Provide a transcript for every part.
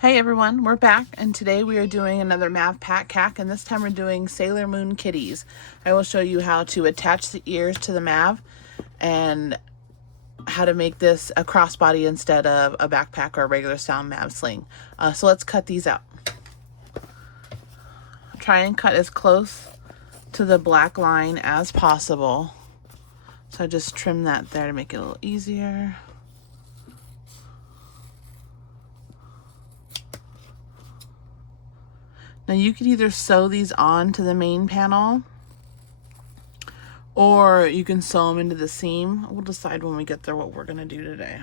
Hey everyone, we're back, and today we are doing another Mav Pack hack, and this time we're doing Sailor Moon Kitties. I will show you how to attach the ears to the Mav and how to make this a crossbody instead of a backpack or a regular style Mav sling. So let's cut these out. Try and cut as close to the black line as possible. So I just trim that there to make it a little easier. Now you could either sew these on to the main panel or you can sew them into the seam. We'll decide when we get there what we're going to do today.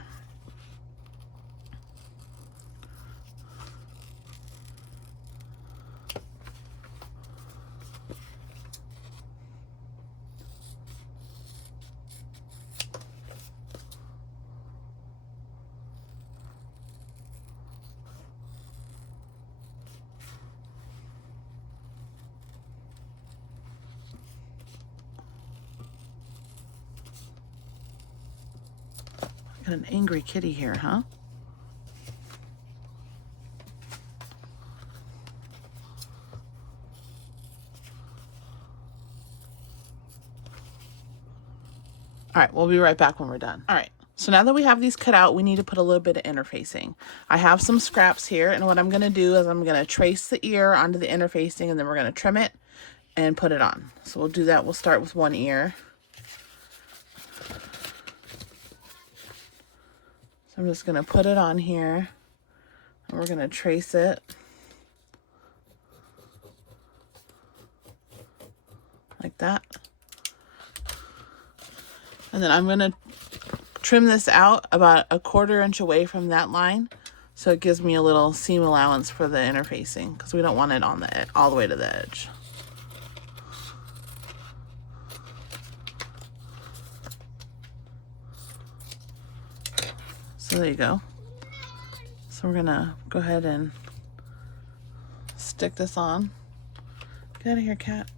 Got an angry kitty here, huh? All right, we'll be right back when we're done. All right, so now that we have these cut out, we need to put a little bit of interfacing. I have some scraps here, and what I'm gonna do is I'm gonna trace the ear onto the interfacing, and then we're gonna trim it and put it on. So we'll do that. We'll start with one ear. So I'm just gonna put it on here, and we're gonna trace it like that. And then I'm going to trim this out about 1/4 inch away from that line, so it gives me a little seam allowance for the interfacing, because we don't want it on the all the way to the edge. So there you go. So we're going to go ahead and stick this on. Get out of here, cat.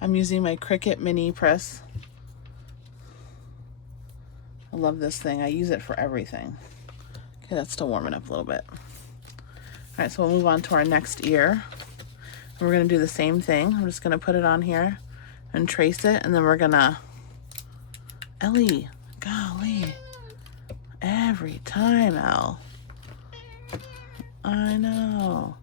I'm using my Cricut mini press. I love this thing. I use it for everything. Okay, that's still warming up a little bit. All right, so we'll move on to our next ear. And we're gonna do the same thing. I'm just gonna put it on here and trace it, and then we're gonna, Ellie, golly, every time, Elle. I know.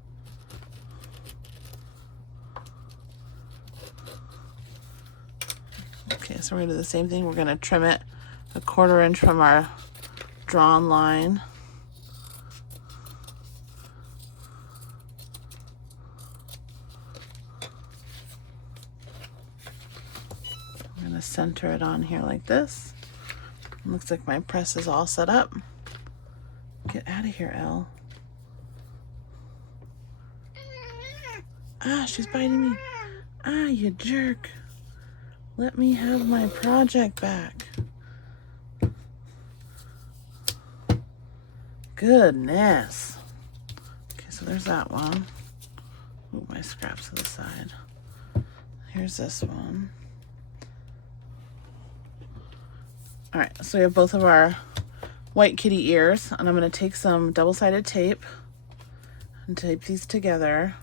Okay, so we're gonna do the same thing. We're gonna trim it 1/4 inch from our drawn line. I'm gonna center it on here like this. It looks like my press is all set up. Get out of here, Elle. Ah, she's biting me. Ah, you jerk. Let me have my project back. Goodness. Okay, so there's that one. Move my scraps to the side. Here's this one. All right, so we have both of our white kitty ears, and I'm going to take some double-sided tape and tape these together.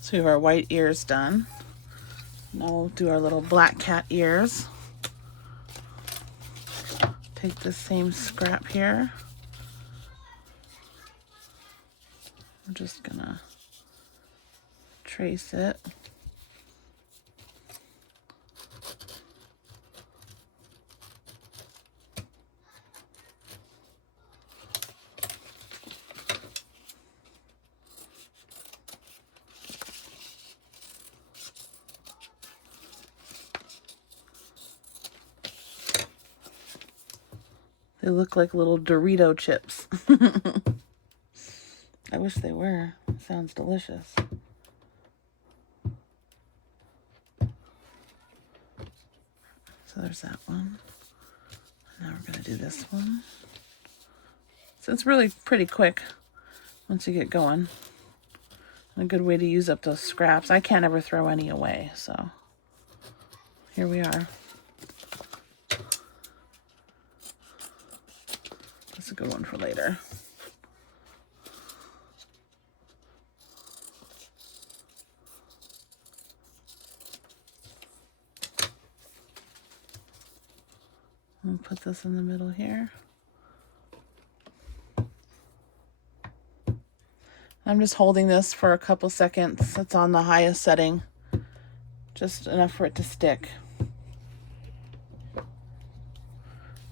So we have our white ears done. Now we'll do our little black cat ears. Take the same scrap here. I'm just gonna trace it. They look like little Dorito chips. I wish they were. Sounds delicious. So there's that one. Now we're going to do this one. So it's really pretty quick once you get going. A good way to use up those scraps. I can't ever throw any away, so here we are. That's a good one for later. I'll put this in the middle here. I'm just holding this for a couple seconds. It's on the highest setting, just enough for it to stick.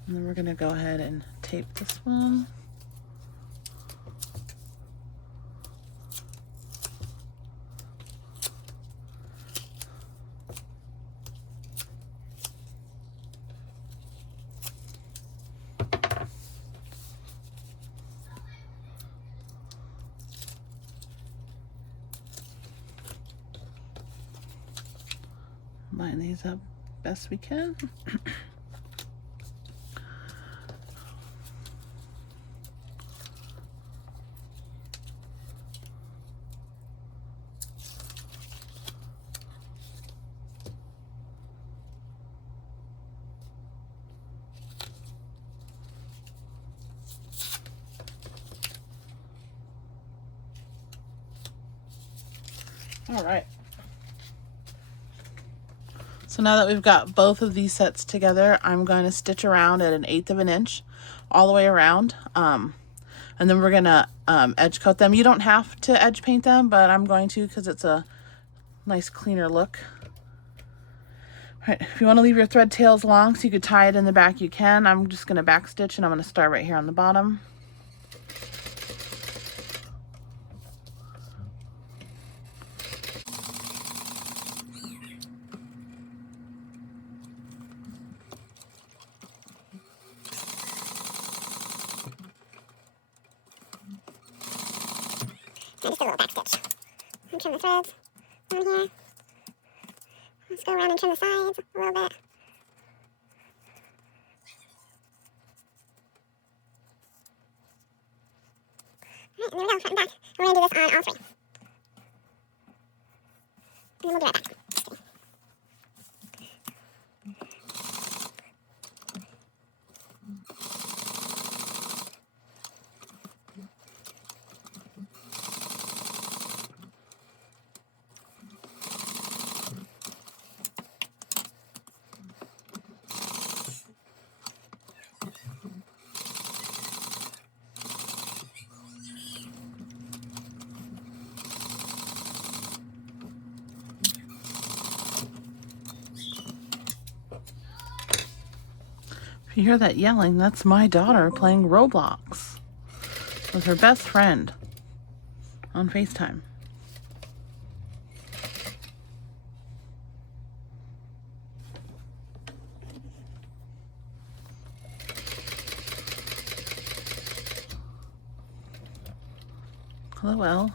And then we're going to go ahead and tape this one. Line these up best we can. All right. So now that we've got both of these sets together, I'm going to stitch around at 1/8 of an inch all the way around. And then we're going to edge coat them. You don't have to edge paint them, but I'm going to because it's a nice cleaner look. All right, if you want to leave your thread tails long so you could tie it in the back, you can. I'm just going to back stitch and I'm going to start right here on the bottom. And just a little back stitch. And trim the threads down here. Let's go around and trim the sides a little bit. Alright, and there we go, front and back. We're going to do this on all three. And then we'll be right back. If you hear that yelling, that's my daughter playing Roblox with her best friend on FaceTime. Hello, Elle.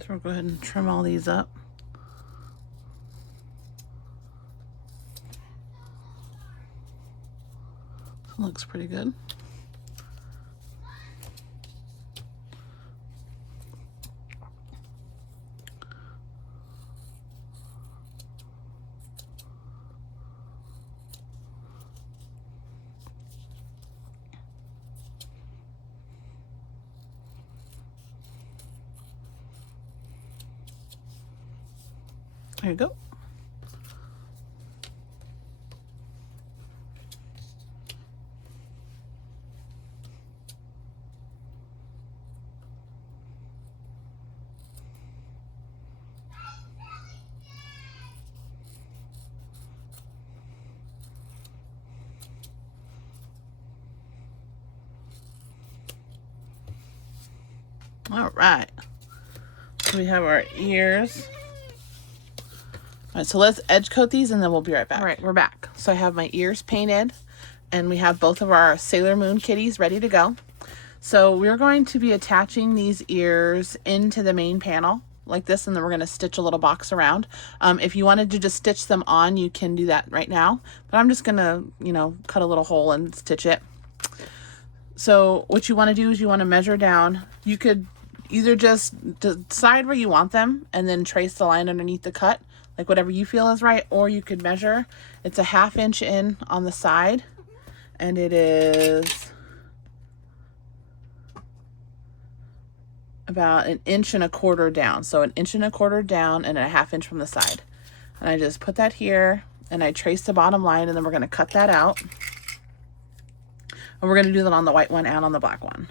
So we'll go ahead and trim all these up. This looks pretty good. There you go. All right. So we have our ears. All right, so let's edge coat these and then we'll be right back. All right, we're back. So I have my ears painted and we have both of our Sailor Moon kitties ready to go. So we're going to be attaching these ears into the main panel like this, and then we're going to stitch a little box around. If you wanted to just stitch them on, you can do that right now, but I'm just going to, you know, cut a little hole and stitch it. So what you want to do is you want to measure down. You could either just decide where you want them and then trace the line underneath the cut, like whatever you feel is right, or you could measure. It's a 1/2 inch in on the side, and it is about 1.25 inches down. So 1.25 inches down and a 1/2 inch from the side. And I just put that here and I trace the bottom line, and then we're going to cut that out. And we're going to do that on the white one and on the black one.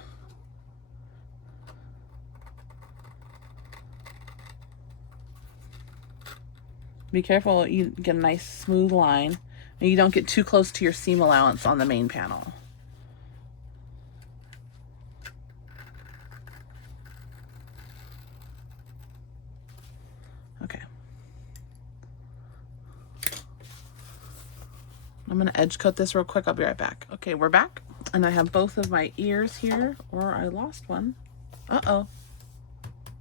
Be careful you get a nice smooth line and you don't get too close to your seam allowance on the main panel. Okay. I'm going to edge cut this real quick. I'll be right back. Okay, we're back. And I have both of my ears here, or I lost one. Uh-oh.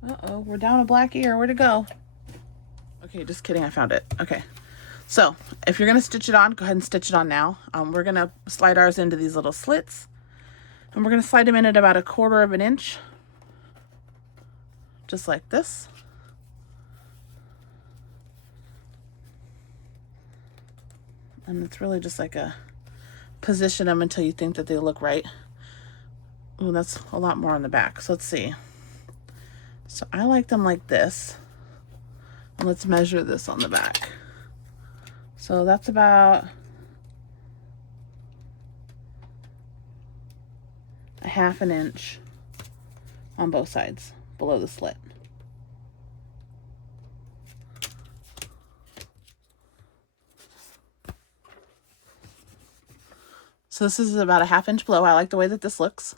Uh-oh, we're down a black ear. Where'd it go? Okay, just kidding. I found it. Okay. So if you're going to stitch it on, go ahead and stitch it on now. We're going to slide ours into these little slits. And we're going to slide them in at about 1/4 inch. Just like this. And it's really just like a position them until you think that they look right. Oh, that's a lot more on the back. So let's see. So I like them like this. And let's measure this on the back. So that's about 1/2 inch on both sides below the slit. So this is about 1/2 inch below. I like the way that this looks.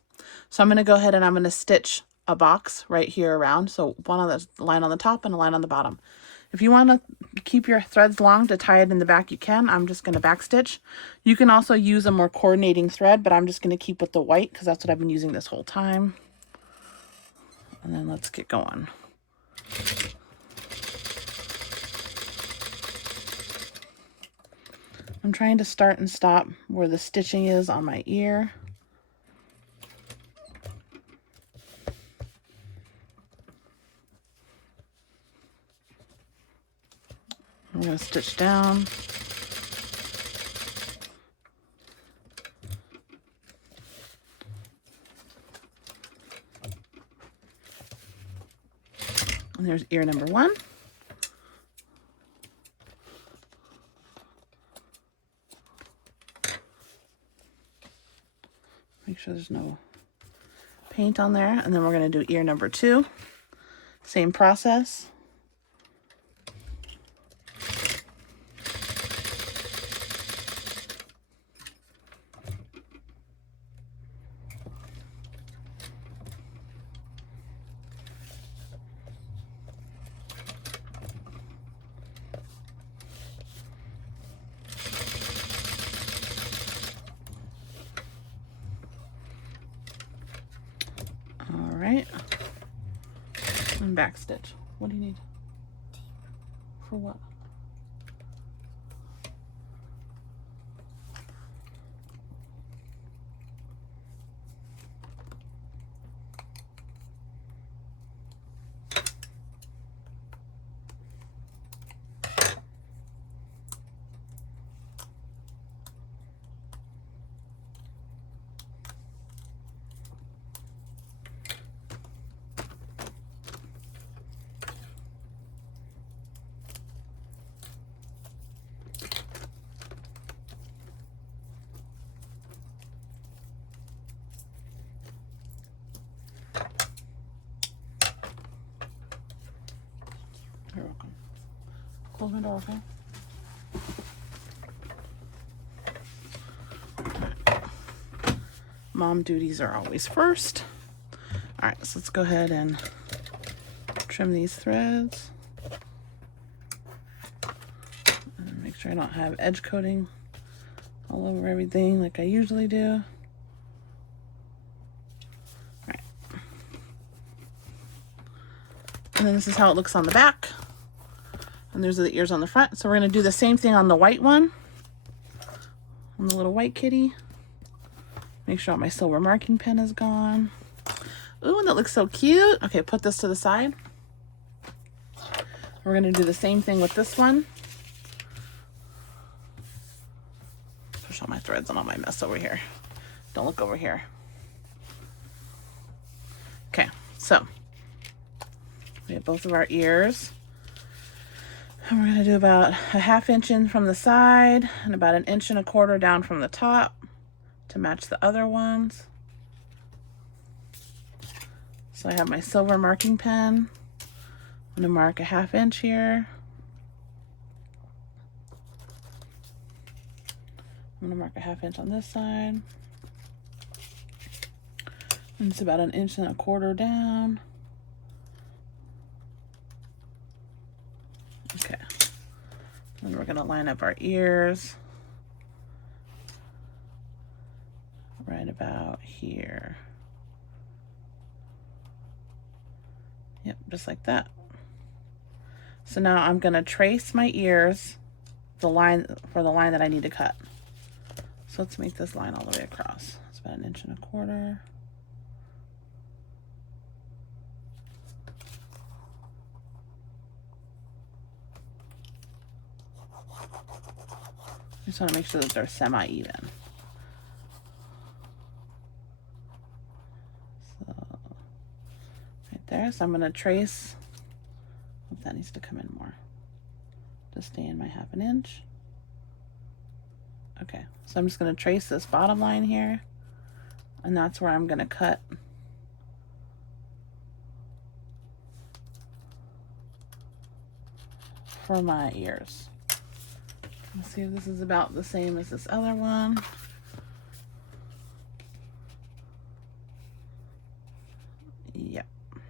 So I'm going to go ahead and I'm going to stitch a box right here around. So one on the line on the top and a line on the bottom. If you want to keep your threads long to tie it in the back, you can. I'm just going to back stitch. You can also use a more coordinating thread, but I'm just going to keep with the white because that's what I've been using this whole time. And then let's get going. I'm trying to start and stop where the stitching is on my ear. I'm going to stitch down. And there's ear number 1. Make sure there's no paint on there. And then we're going to do ear number 2. Same process. Right, and back stitch. What do you need? For what? You're welcome. Close my door, okay? Mom duties are always first. All right, so let's go ahead and trim these threads. And make sure I don't have edge coating all over everything like I usually do. All right. And then this is how it looks on the back. And there's the ears on the front. So we're gonna do the same thing on the white one, on the little white kitty. Make sure all my silver marking pen is gone. Ooh, that looks so cute. Okay, put this to the side. We're gonna do the same thing with this one. Push all my threads and all my mess over here. Don't look over here. Okay, so we have both of our ears. And we're gonna do about a 1/2 inch in from the side and about 1 1/4 inches down from the top to match the other ones. So I have my silver marking pen. I'm gonna mark a 1/2 inch here. I'm gonna mark a 1/2 inch on this side. And it's about 1 1/4 inches down. Okay. Then we're gonna line up our ears right about here. Yep, just like that. So now I'm gonna trace my ears, the line that I need to cut. So let's make this line all the way across. It's about 1 1/4 inches. I just want to make sure that they're semi-even. So right there. So I'm going to trace. Hope that needs to come in more. Just stay in my 1/2 inch. Okay, so I'm just going to trace this bottom line here, and that's where I'm going to cut for my ears. Let's see if this is about the same as this other one. Yep,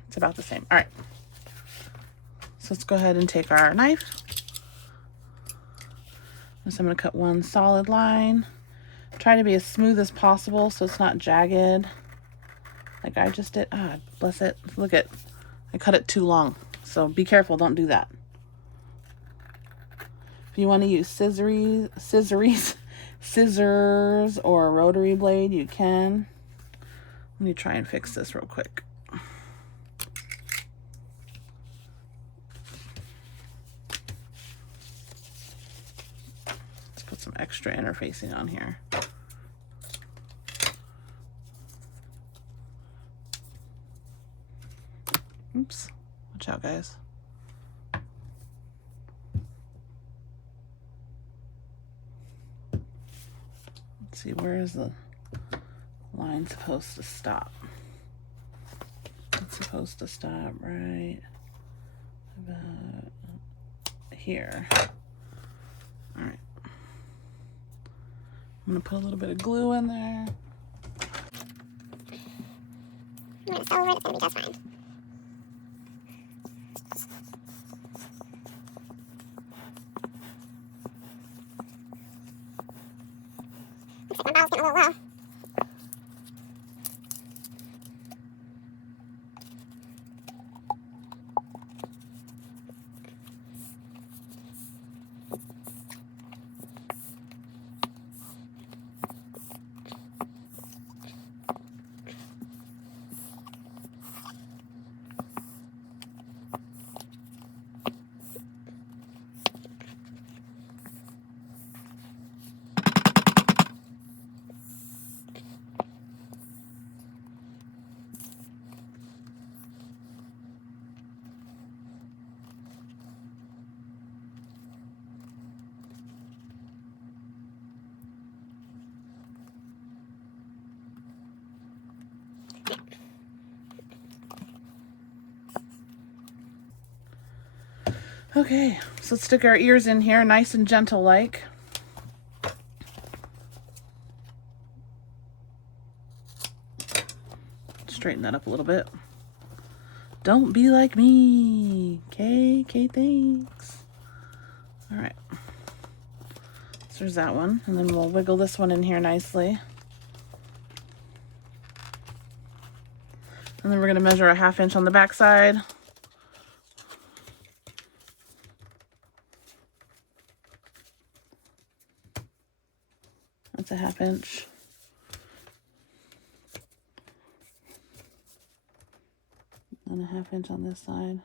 it's about the same. All right, so let's go ahead and take our knife. So I'm going to cut one solid line. Try to be as smooth as possible so it's not jagged like I just did. Ah, bless it. Look at, I cut it too long. So be careful, don't do that. If you want to use scissors or a rotary blade, you can. Let me try and fix this real quick. Some extra interfacing on here. Oops, watch out, guys. Let's see, where is the line supposed to stop? It's supposed to stop right about here. All right. I'm gonna put a little bit of glue in there. I'm gonna sew over it, it's gonna be just fine. Looks like my bowl's getting a little low. Okay, so let's stick our ears in here, nice and gentle like. straighten that up a little bit. Don't be like me. K, thanks. All right. So there's that one. And then we'll wiggle this one in here nicely. And then we're going to measure a 1/2 inch on the back side. That's a 1/2 inch. And a 1/2 inch on this side.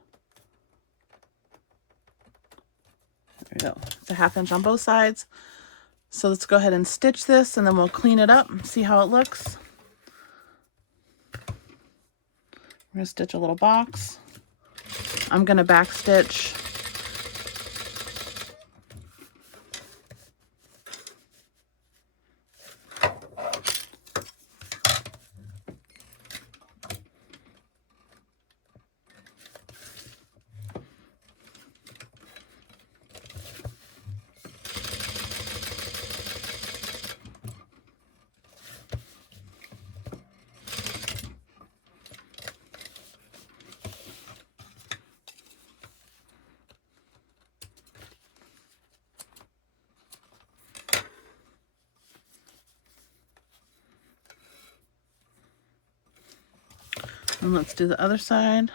There we go. It's a 1/2 inch on both sides. So let's go ahead and stitch this, and then we'll clean it up and see how it looks. We're going to stitch a little box. I'm going to back stitch. And let's do the other side.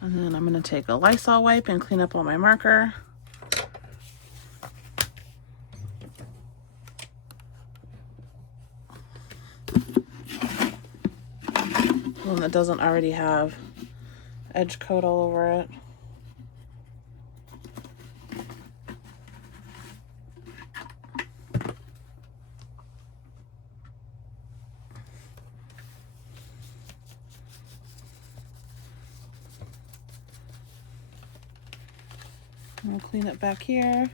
And then I'm going to take a Lysol wipe and clean up all my marker. One that doesn't already have edge coat all over it. And we'll clean it back here.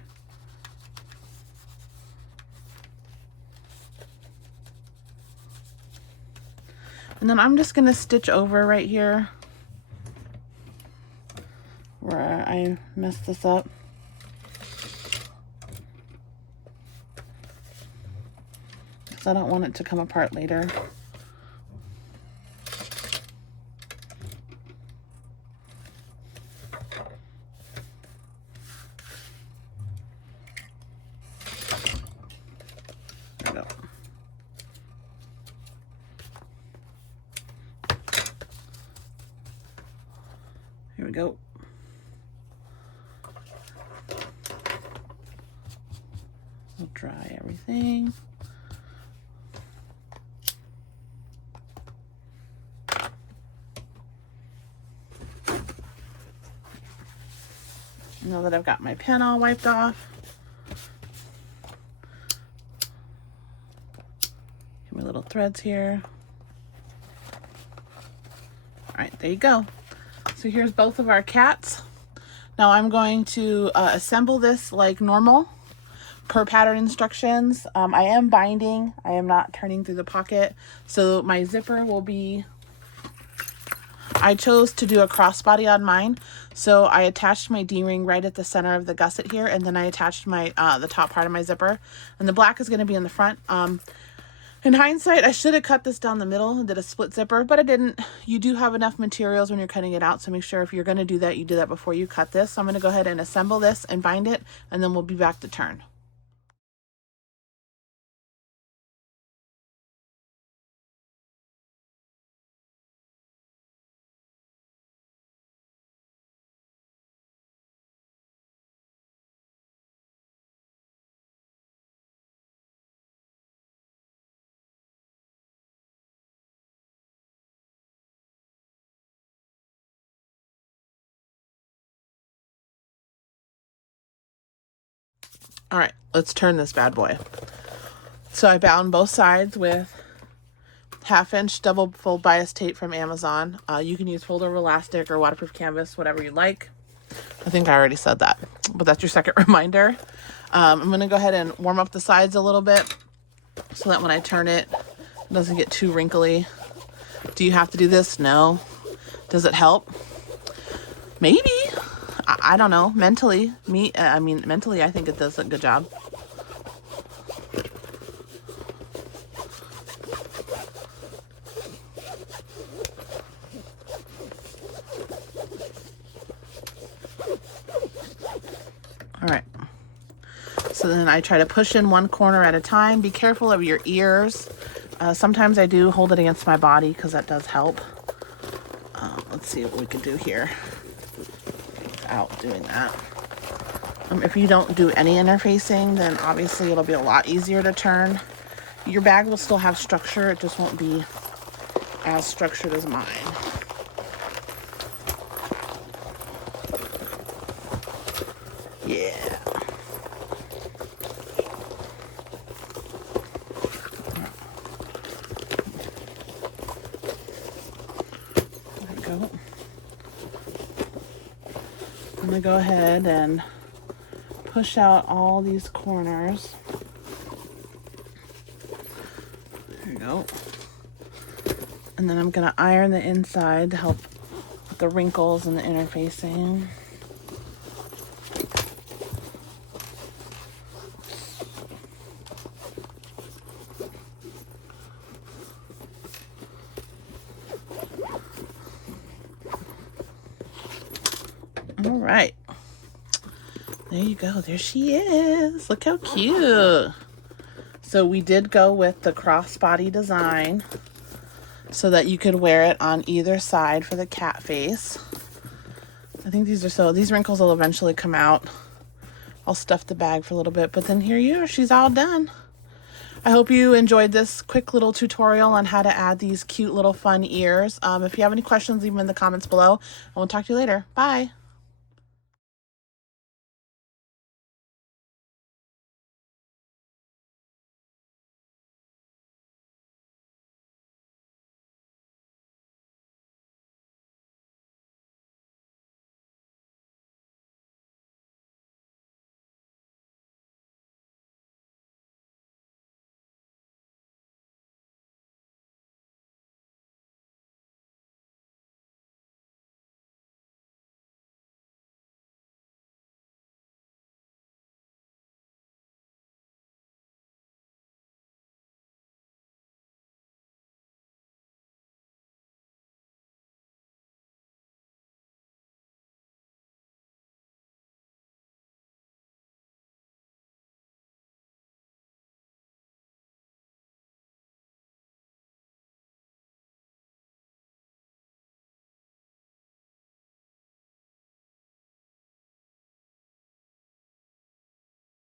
And then I'm just going to stitch over right here where I messed this up. Because I don't want it to come apart later. Here we go. We'll dry everything. Now that I've got my pen all wiped off, get my little threads here. All right, there you go. So here's both of our cats. Now I'm going to assemble this like normal per pattern instructions. I am binding. I am not turning through the pocket. So my zipper will be, I chose to do a crossbody on mine. So I attached my D-ring right at the center of the gusset here, and then I attached my the top part of my zipper. And the black is going to be in the front. In hindsight, I should have cut this down the middle and did a split zipper, but I didn't. You do have enough materials when you're cutting it out, so make sure if you're going to do that, you do that before you cut this. So I'm going to go ahead and assemble this and bind it, and then we'll be back to turn. All right, let's turn this bad boy. So I bound both sides with 1/2-inch double fold bias tape from Amazon. You can use fold over elastic or waterproof canvas, whatever you like. I think I already said that, but that's your second reminder. I'm going to go ahead and warm up the sides a little bit so that when I turn it, it doesn't get too wrinkly. Do you have to do this? No. Does it help? Maybe. I don't know. Mentally, mentally, I think it does a good job. All right. So then I try to push in one corner at a time. Be careful of your ears. Sometimes I do hold it against my body because that does help. Let's see what we can do here without doing that. If you don't do any interfacing, then obviously it'll be a lot easier to turn. Your bag will still have structure. It just won't be as structured as mine. Yeah. There we go. I'm gonna go ahead and push out all these corners. There you go. And then I'm gonna iron the inside to help with the wrinkles and the interfacing. All right. There you go. There she is. Look how cute. So we did go with the crossbody design so that you could wear it on either side for the cat face. I think these wrinkles will eventually come out. I'll stuff the bag for a little bit, but then here you are. She's all done. I hope you enjoyed this quick little tutorial on how to add these cute little fun ears. If you have any questions, leave them in the comments below. I will talk to you later. Bye.